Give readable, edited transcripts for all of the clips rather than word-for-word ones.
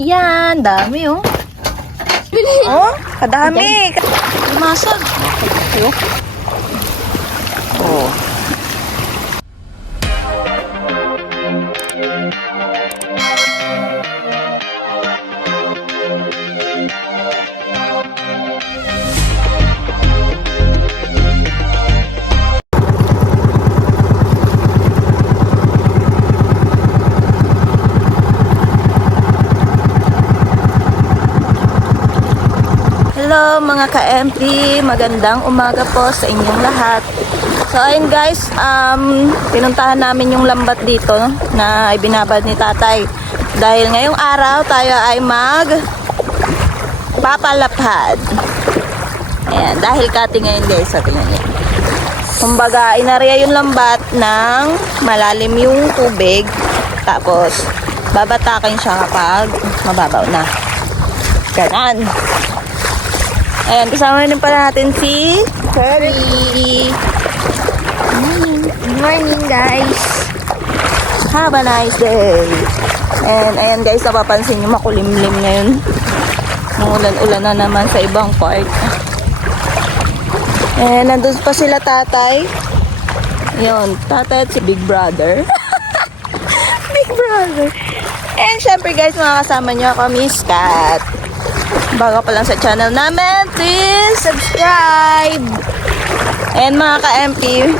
Yan, dami oh. Oh, kadami. Lumasag. Oh. Hello mga ka-MP, magandang umaga po sa inyong lahat. So ayun guys, pinuntahan namin yung lambat dito na ibinabad ni tatay. Dahil ngayong araw tayo ay papalapad. Ayan, dahil cutting ngayon guys, so tingnan niyo. Kumbaga, inarea yung lambat ng malalim yung tubig. Tapos, babatakin siya kapag mababaw na. Ganon. Ayan, kasama rin pala natin si Kirby. Good morning guys. Have a nice day. And ayan guys, napapansin nyo makulimlim ngayon. Ulan-ulan na naman sa ibang part. And nandun pa sila tatay. Yun, tatay at si Big Brother. Big Brother. And syempre guys, mga kasama nyo ako, Miss Kat. Bago pa lang sa channel namin, please subscribe. And mga ka-MP,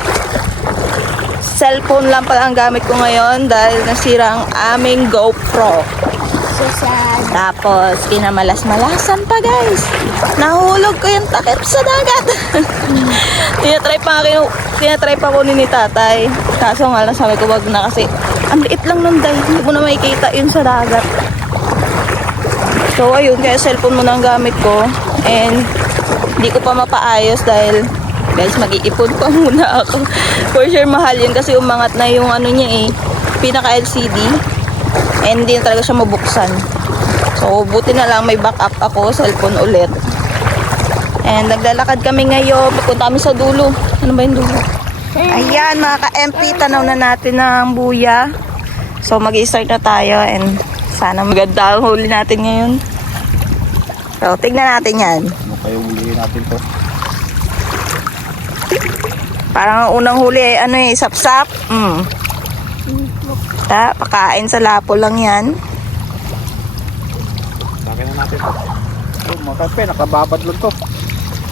cellphone lang pala ang gamit ko ngayon dahil nasira ang aming GoPro. So sad. Tapos, pinamalas-malasan pa guys. Nahulog ko yung takip sa dagat. Tinatry pa ko ni tatay. Kaso nga lang sabi ko wag na kasi ang liit lang nun dahil hindi mo na makikita yun sa dagat. So ayun, kaya cellphone muna ang gamit ko. And hindi ko pa mapaayos dahil guys, mag-iipon pa muna ako. For sure mahal yun kasi umangat na yung ano niya pinaka LCD. And hindi na talaga siya mabuksan. So buti na lang may backup ako, cellphone ulit. And naglalakad kami ngayon. Pupunta kami sa dulo. Ano ba yung dulo? Ayan mga ka-MP, tanaw na natin ng buya. So mag-i-start na tayo and sana maganda ang huli natin ngayon. So, tignan natin yan. Ano kayo huliin natin to? Parang ang unang huli ay sapsap. Pakain sa lapo lang yan. Sakin na natin to. So, mga kape, nakababad lang to.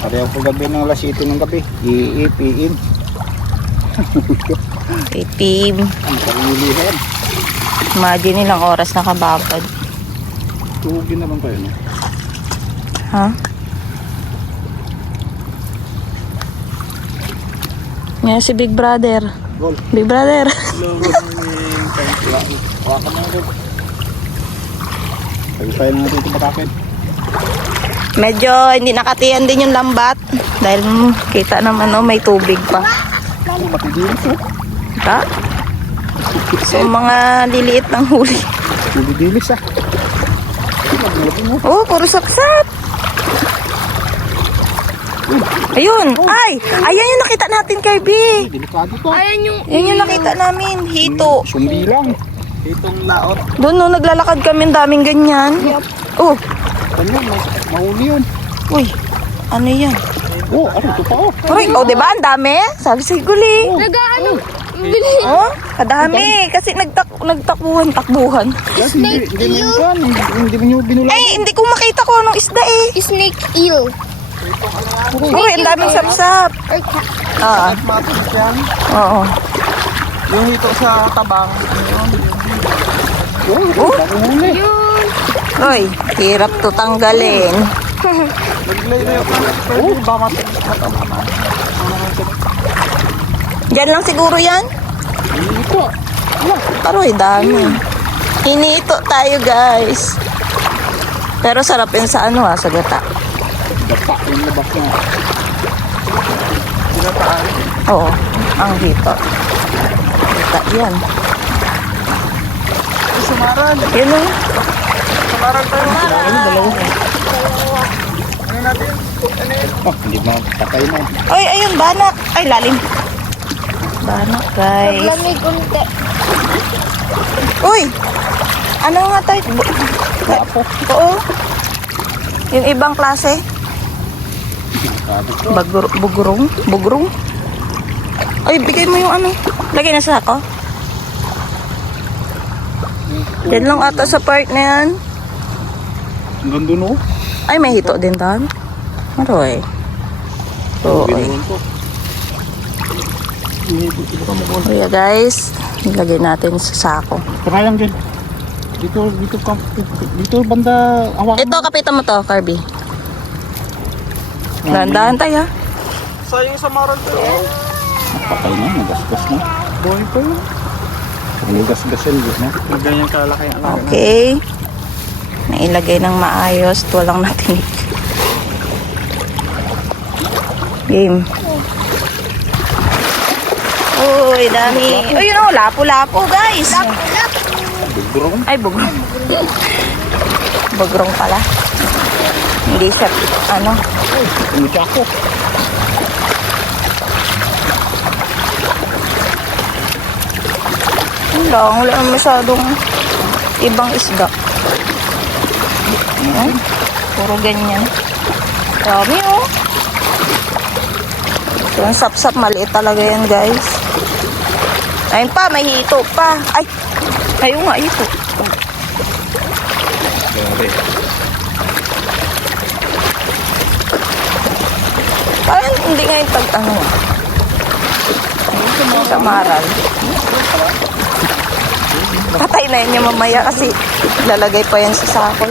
Pareho ko gabi ng alas 7 ng gabi. Iipiin. Itim. Ang kahulihan. Imagine ilang oras nakababad. Tuhugin naman kayo, no? Ha? Yan si Big Brother. Gol. Big Brother. Hello, good morning. Hawakan mo na doon. Pag-isayin na natin ito bakit. Medyo hindi nakatiyan din yung lambat. Dahil kita naman may tubig pa. Ano ba tigil ito? Ha? So mga liliit ng huli. Bibilis ah. Oh, puro sapsap. Ayun. Ay! Ayan yung nakita natin, Kirby. Delikado to. Ayan Yan yung nakita namin. Hito. Sumbi lang. Itong laot. Doon no, naglalakad kami, ang daming ganyan. Oh. Ano yun? Mahuli yun. Uy. Ano yan? Oh, ano ito pa oh. Uy, oh, diba? Ang dami. Sabi si Guli. Bili. Oh, kadami. Kasi takbuhan. Yes, hindi mo nyo binulang. Ay, hindi ko makita ko anong isda Snake eel. Uy, ang daming sapsap. Or Ah, Matis yan. oo. Yung ito sa tabang. Oh. yun. Uy, hirap to tanggalin. Naglay-lay ako na. Oh, ba matama na. Diyan lang siguro yan? Ito. Aroy, dami. Hinito tayo, guys. Pero sarap yun sa sa gata. Dapa yung labak niya. Sinataan. Oo, ang hito. Gata yan. Sumaran. Yun o. Sumaran tayo. Ano, dalawa. Ano natin? Ano yun? Oh, hindi mo patay mo. Ay, ayun, banak. Ay, lalim. Banak, guys. Lamig unti. Uy! Ano nga tayo? Oo. Yung ibang klase. Bugurong. Bugurong. Ay, bigay mo yung ano. Lagay na sa ako. Yan lang ata sa part na yan. Hanggang doon, oh. Ay, may hito din tan. Maroy. Oo. Kaya guys, ilagay natin sa sako. Parang din. Dito banda awa. Ito, kapitan mo to, Carby. Dahan-dahan tayo. Sayang sa maral to. Patay na, nagasgas na. Buhay pa yun. Nagasgasin din na. Ganyan kalaki ang alaga. Okay. Nailagay ng maayos. Walang natin. Game. Uy, dami. Uy, yun o, lapo-lapo, guys. Bugurong. Ay, bugrong. Bugrong pala. Hindi siya, ano. Umutya ako. Wala masyadong ibang isda. Ayan. Puro ganyan. Dami, oh. Yung sap-sap, maliit talaga yan, guys. Ayun pa, may hito pa. Ay, ayun nga, hito. Parang hindi nga yung pag-ano. Ayun, sa maral. Patay na yun yung mamaya kasi lalagay pa yan sa sako.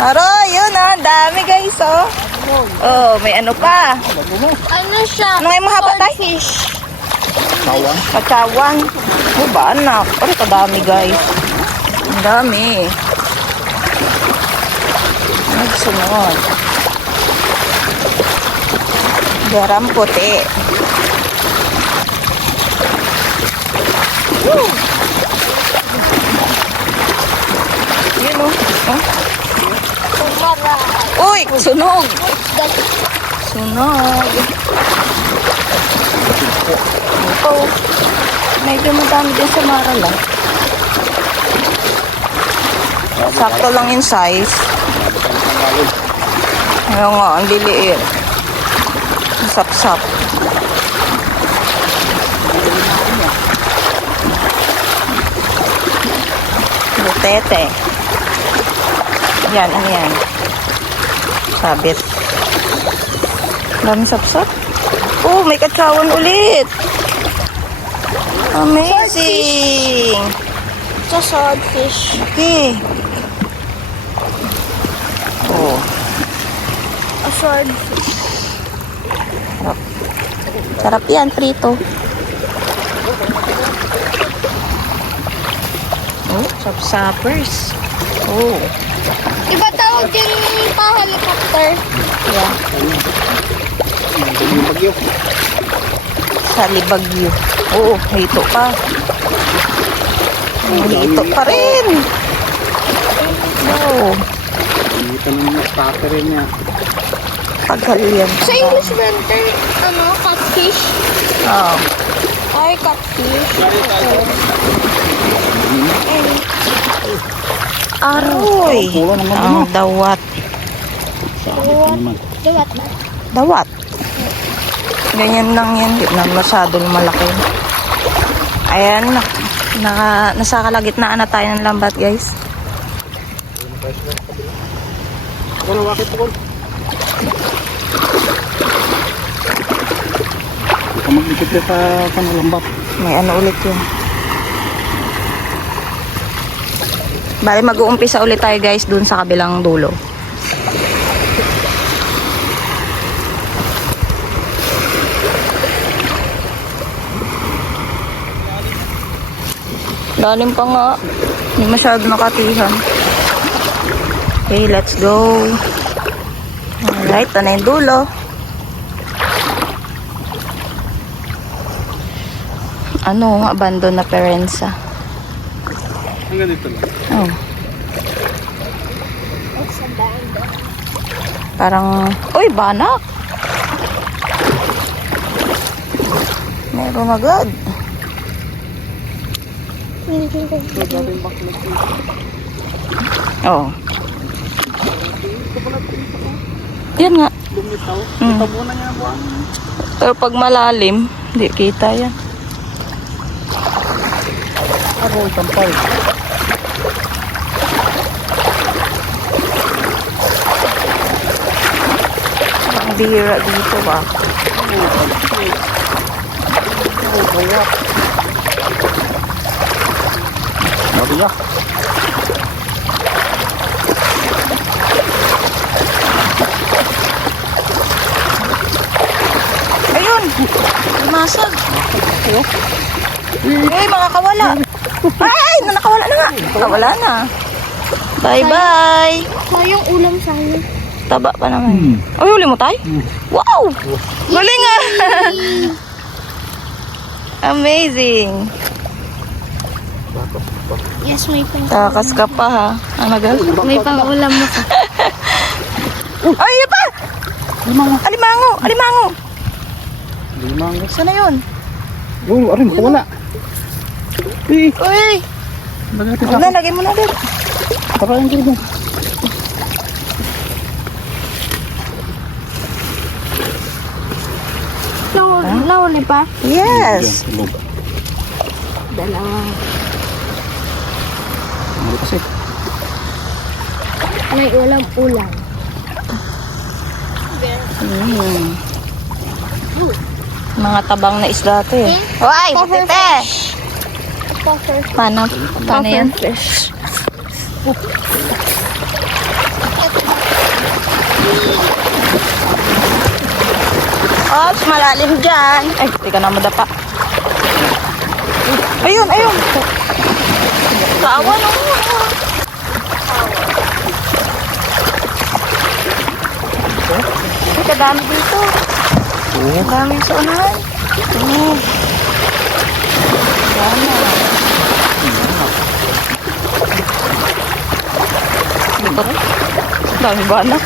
Aroy, yun ah, dami guys, oh. Oh, may ano pa. Ano siya? Ano ngayon mahaba tayo? Fish. Tawang. Kacawan. Oh ba, anak? Ano kadami guys? Ang dami. Nagsunod. Garam puti. Woo! Yun oh. Oh. Kumara. Uy, sunog. That Sunog. Ito. Medyo madami din sa maral ah. Sakto lang yung size. Ayaw nga, ang liliit. Sap-sap. Butete. Yan, ano yan? Sabit. Dami sap-sap. Oh, may katsawan ulit. Amazing. it's a swordfish. Okay. Oh. A swordfish. Sarap yan, prito. Oh, sap-sappers. Oh. Iba tawag din pa helicopter. Yeah. Yung bagyo. Sa Libagyo. Oo, hito pa. Hito pa rin. Wow. Dito naman starter rin niya. Tagal yan. Sa English winter, ano, catfish. Oh. Ay, catfish. Aroy. Kulo naman Ang dawat. naman. Dawat na. Dawat. Ganyan lang yan. Di na masyadong malaki. Ayan. Nasa kalagitnaan na tayo ng lambat, guys. Kulo, bakit po? Maglikit ka sa kanalambat. May ano ulit yun. Bale, mag-uumpisa ulit tayo, guys, dun sa kabilang dulo. Lalim pa nga. Hindi masyado nakatihan. Okay, let's go. Alright, ito na yung dulo. Ano, abandon na Perenza. Hanggang dito lang. Oh, It's a band. parang, uy, banak. Meron agad. Ito dating baklat dito. Oo. Ito pala dito ko. Yan nga. Lumitaw. Mm. Tabunan niya ang buwan. Pero pag malalim, hindi kita yan. Ako, sampay. Ang bihira dito ba? Oh, bayak. Bayak. Ayun! Lumasag. Uy, mga kawala. Ay, nakawala na nga. Nakawala na. Bye-bye. Sayang ulam sana. Taba pa naman. Ay, huli mo tayo? Wow! Galing ah! Amazing. Yes, may pang Takas ka pa ha. Ano gal? may pang ulam mo ka. Ay, yun pa! Alimango! Alimango! Limang. Sana yun? Oh, arin, wala. Eh, Uy! bagay Huwag na, lagay mo na din. Para yung dito. Nawali pa? Yes! Dalawa. Ano kasi? May ulam-ulam. Mga tabang na isda to eh. Hoy! Butite! Puffer. Paano yan? fish. Ops, malalim dyan. Ay, di ka na madapa. Ayun, ayun. Kawa no. Ay, kadami dito. Kadaming sa unahan. Tingin. Sana. Ito rin. Dami ba na?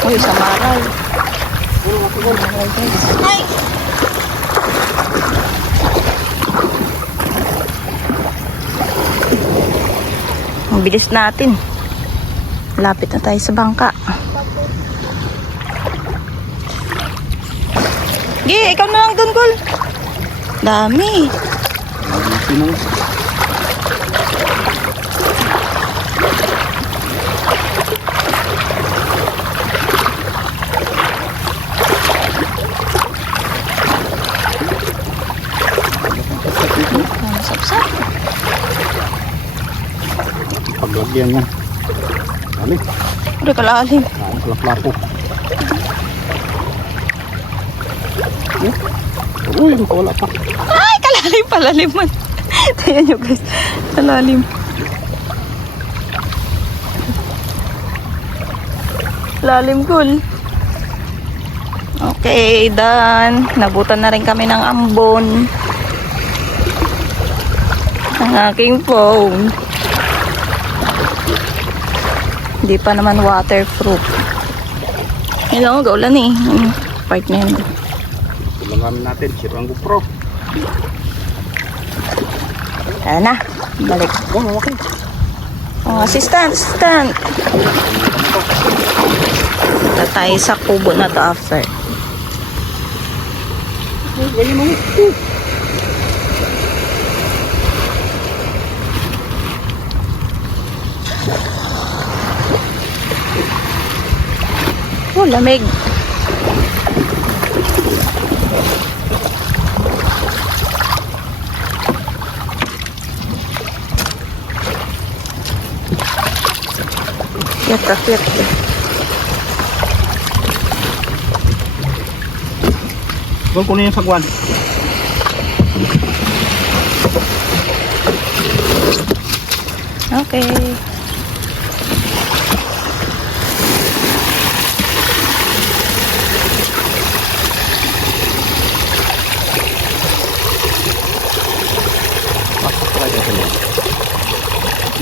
Uy, samaral. Samaral, guys. Ay! Ang bilis natin. Lapit na tayo sa bangka. Gi, ikaw na lang dun, Gol. Dami. Sino? Ang sapsap. Paglagyan yan. Dali. Udah kalalim. Ano sa lapo. Uy, wala pa. Ay, kalalim, palalim man. Tingnan nyo, guys. Kalalim. Lalim, Gol. Okay, done. Nabutan na rin kami ng ambon. Ang aking phone. Hindi pa naman waterproof. Yun lang, gaulan eh. Part na yun. Tulangan natin, sira ang GoPro. Tara na. Balik. Oh, okay. Oh, assistant. Punta tayo sa kubo na to after. Ganyan mo. Oh, lamig. Cute. Huwag kunin yung sagwan. Okay.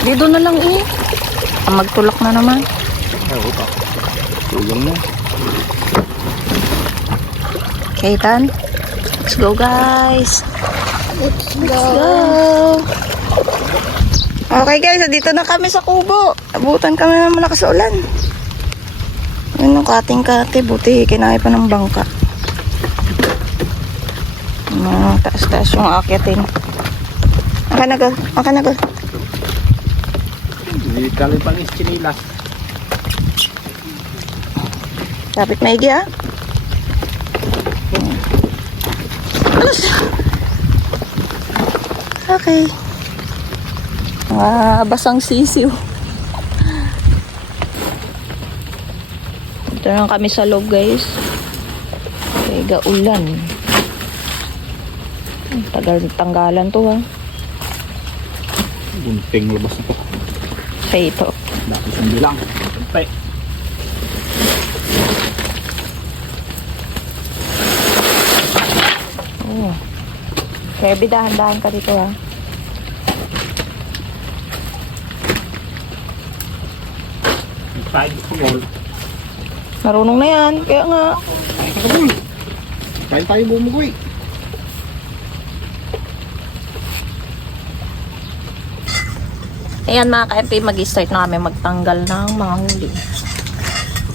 Dito na lang eh. Baka magtulak na naman. Oo pa. Tulong na. Okay, Tan. Let's go, guys. Let's Let's go. go. Okay, guys. Dito na kami sa kubo. Abutan kami ng malakas na ulan. Yun yung kating-kati. Buti, kinaya pa ng bangka. Taas-taas yung akyatin. Aka na, girl. Aka na, girl. Hindi kali pang iskinila. Kapit maigi, ah. Alas. Okay. Basang sisiw. Ito na kami sa loob, guys. Kaya ulan. Tagal tanggalan to, ha. Gunting labas na to. Kaya ito. Dati siyang bilang. Siyempre. Oh. Kaya dahan-dahan ka dito, ha. Tayo sa wall. Marunong na yan. Kaya nga. Kain tayo bumugoy. Ayan mga ka-MP, mag-start na kami magtanggal ng mga huli.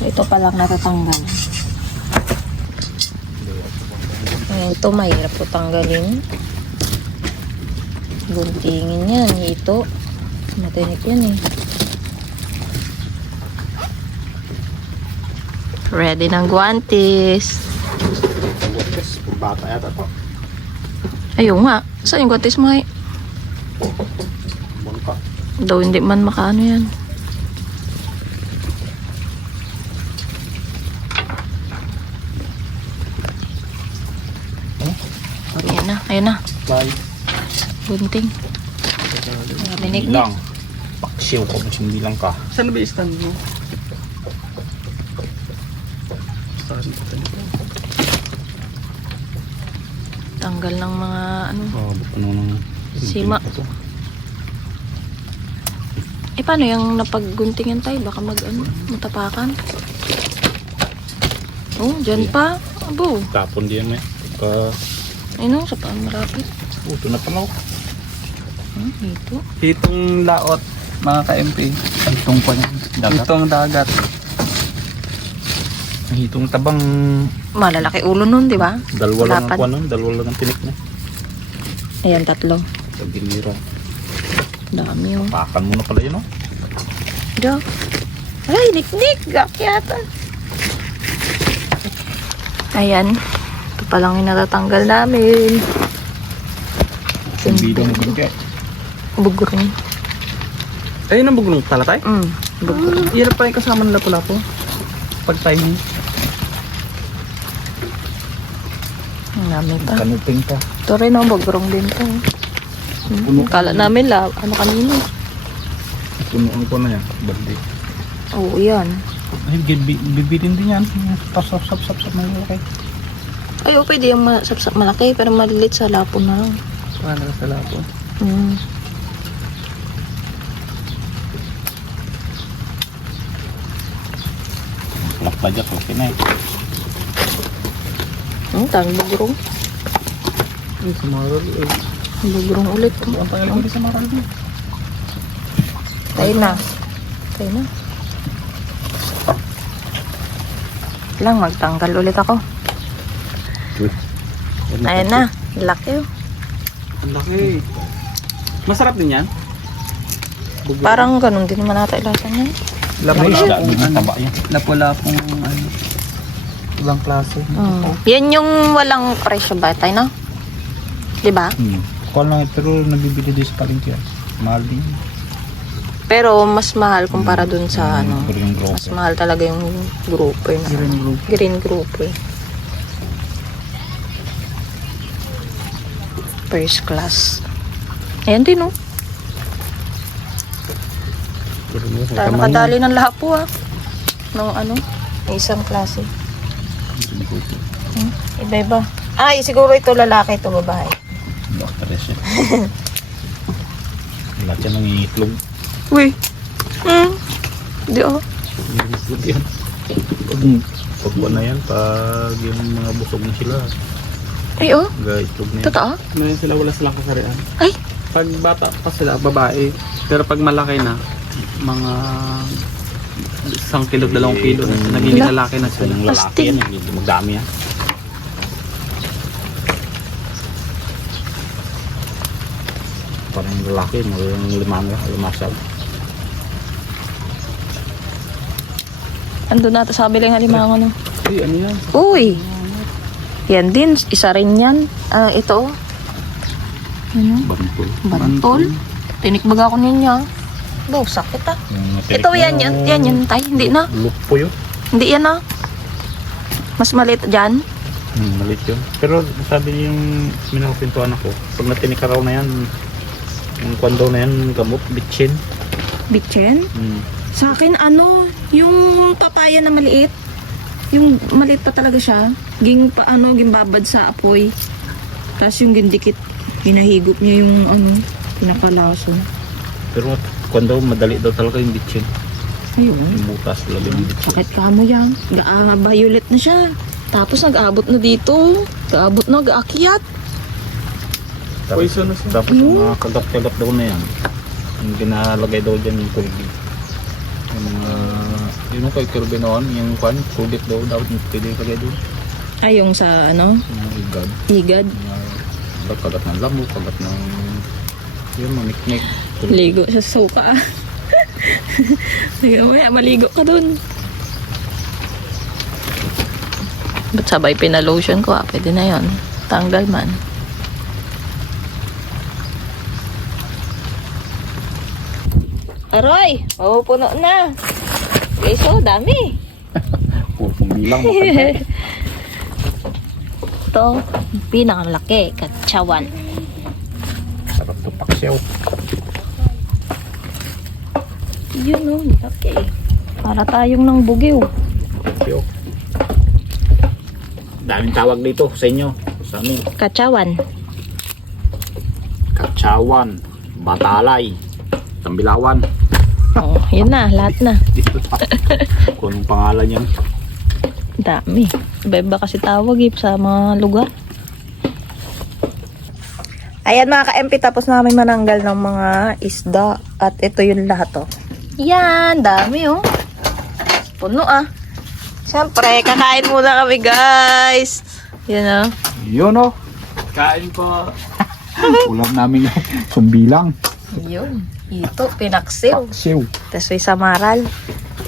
Ito pa lang natatanggal. Ayan, ito mahirap po tanggalin. Guntingin yan, ito. Matinik yan eh. Ready ng guantes. Bata yata to. Ayun nga, saan yung guantes mo ay? Bangka. Daw hindi man makaano yan. Ayan na, ayan na. Bye. Gunting. Narinig niya. Bilang. Paksiw ko kung bilang ka. Saan na ba stand mo? Tanggal ng mga ano. Ano nang Sima. Eh paano yung napagguntingan tayo? Baka matapakan. Oh, dyan pa. Abo. Tapon diyan eh. Ayun, sa paan marapit. Ito na pala. Ito. Hitong laot, mga ka-MP. Itong pa niya. Dagat. Hitong dagat. Itong tabang Malalaki ulo nun, di ba? dalawa lang ang Lapad. kuwan nun. Dalawa lang ang tinik niya. Ayan, 3. Sa gilira. Dami oh. Pakan mo na pala yun oh. Diyo. Ay, niknik. Gakyata. Ayan. Ito pa lang yung natatanggal namin. Yung bidong mo gano'n kaya. Bugurong. Ayun ang bugulong pala tayo. Bugurong. Yan pa yung kasama ng lapu-lapu. Pag timing. Ang dami pa. Kanuping pa. Ito rin oh, bugurong din to. Kala namin ano kanina. Punuan ko na yan. Balde. Oo, yan. Ay, bibilin din yan. Pasap-sap-sap na laki. Ay, oh, pwede yung malaki, pero malilit sa lapon na lang. Paano sa lapu? Lakbajak, okay na eh. Tang bugurong. Ay, sumarol. Bugurong ulit. Ang pangalan ko sa maral mo. Tayo na. Tayo na. Lang, magtanggal ulit ako. Ayan na. Laki oh. Ang laki. Masarap din yan. Parang ganun din naman nata ilasan yan. May isda, may taba yan. Lapu-lapong ano. Ibang klase. Yan yung walang presyo ba tayo, no? Diba? Call lang pero nabibili din sa palengke yan. Mahal din. Pero mas mahal kumpara dun sa ano. Green grouper. Mas mahal talaga yung grouper na. Green group. Green grouper. First class. Ayan din, no? Tayo nakadali ng lapo, ah. Ng ano? Isang klase. Iba-iba. Ay, siguro ito lalaki, ito babae. Bakteres yan. Lahat yan ng iitlog. Uy. Di oh. Itlog yan. Pag na yan, pag yung mga busog na sila, Ay oh. itlog na yan. Totoo? Ngayon sila wala silang kasarian. Ay. Pag bata pa sila, babae. Pero pag malaki na, mga 1 kilo, 2 kilo na. Nagiging lalaki na Ito sila. ng lalaki Astig. yan, hindi magdami yan. Parang yung lalaki, yung limasag. Andun natin sa kabilang halimango no. Ay, ano yan? Uy. Yan din. Isa rin yan. Ito. Ano? Bantol. Bantol. Tinikbaga ko ninyo. Bo, sakit ah. Ito yan yan. Yan yan tay. Hindi na. Lupo yun. Hindi yan ah. Mas maliit dyan. Malit yun. Pero sabi niya yung minakapintuan ako, pag natinik ka raw na yan, yung kwando na yan, gamot, bitchin. Bitchen? Hmm. Sa akin ano, yung papaya na maliit. Yung maliit pa talaga siya. Ging babad sa apoy. Tapos yung gindikit, hinahigop niya yung pinakalason. Pero kwando, madali daw talaga yung bitchin. Ayun. Yung butas, labi ng bitchin. Bakit ka mo yan? Violet na siya. Tapos nag-abot na dito. Nag-abot na, nag-aakyat. Poison na siya. Tapos yung mga kagat-kagat daw na yan, yung ginalagay daw dyan yung kulbi. Yung mga, yun kay Kirby noon, yung kwan, sulit daw, dapat pwede kagay doon. Ay, yung sa Yung igad. higad. Mga kagat ng lamok, kagat ng, yun, maniknik. Ligo sa soka. Maligo ka dun. Ba't sabay pinalotion ko? Pwede na yon. Tanggal man. Aroy! Puno na. Okay, so dami. Puro bilang makanta. Ito, pinakamalaki. Katsawan. Sarap to paksyaw. Yun o, laki. Para tayong nang bugiw. Paksyaw. Daming tawag dito sa inyo, sa amin. Katsawan. Katsawan, Batalay, Tambilawan. Oh, yun na, lahat na. Dito pa. Kung anong pangalan yan. Dami. Iba-iba kasi tawag sa mga lugar. Ayan mga ka-MP, tapos na kami mananggal ng mga isda. At ito yung lahat oh. Yan, dami oh. Puno ah. Siyempre, kakain muna kami guys. Yan oh. Yun o. Kain po. Ulam namin yung sumbilang. Yun. Ito, pinaksiw. Paksiw. Tapos may samaral.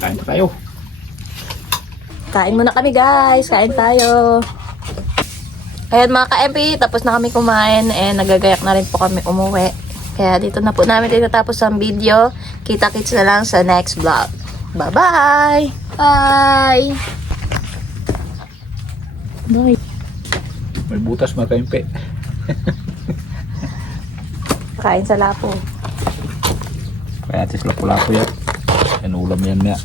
Kain tayo. Kain muna kami guys. Kain tayo. Ayan mga ka-MP, tapos na kami kumain and nagagayak na rin po kami umuwi. Kaya dito na po namin tinatapos ang video. Kita-kits na lang sa next vlog. Bye-bye! Bye! Bye! May butas mga kaimpe. Kain sa lapo. Kaya atis lapu-lapu yan. Yan ulam yan niya.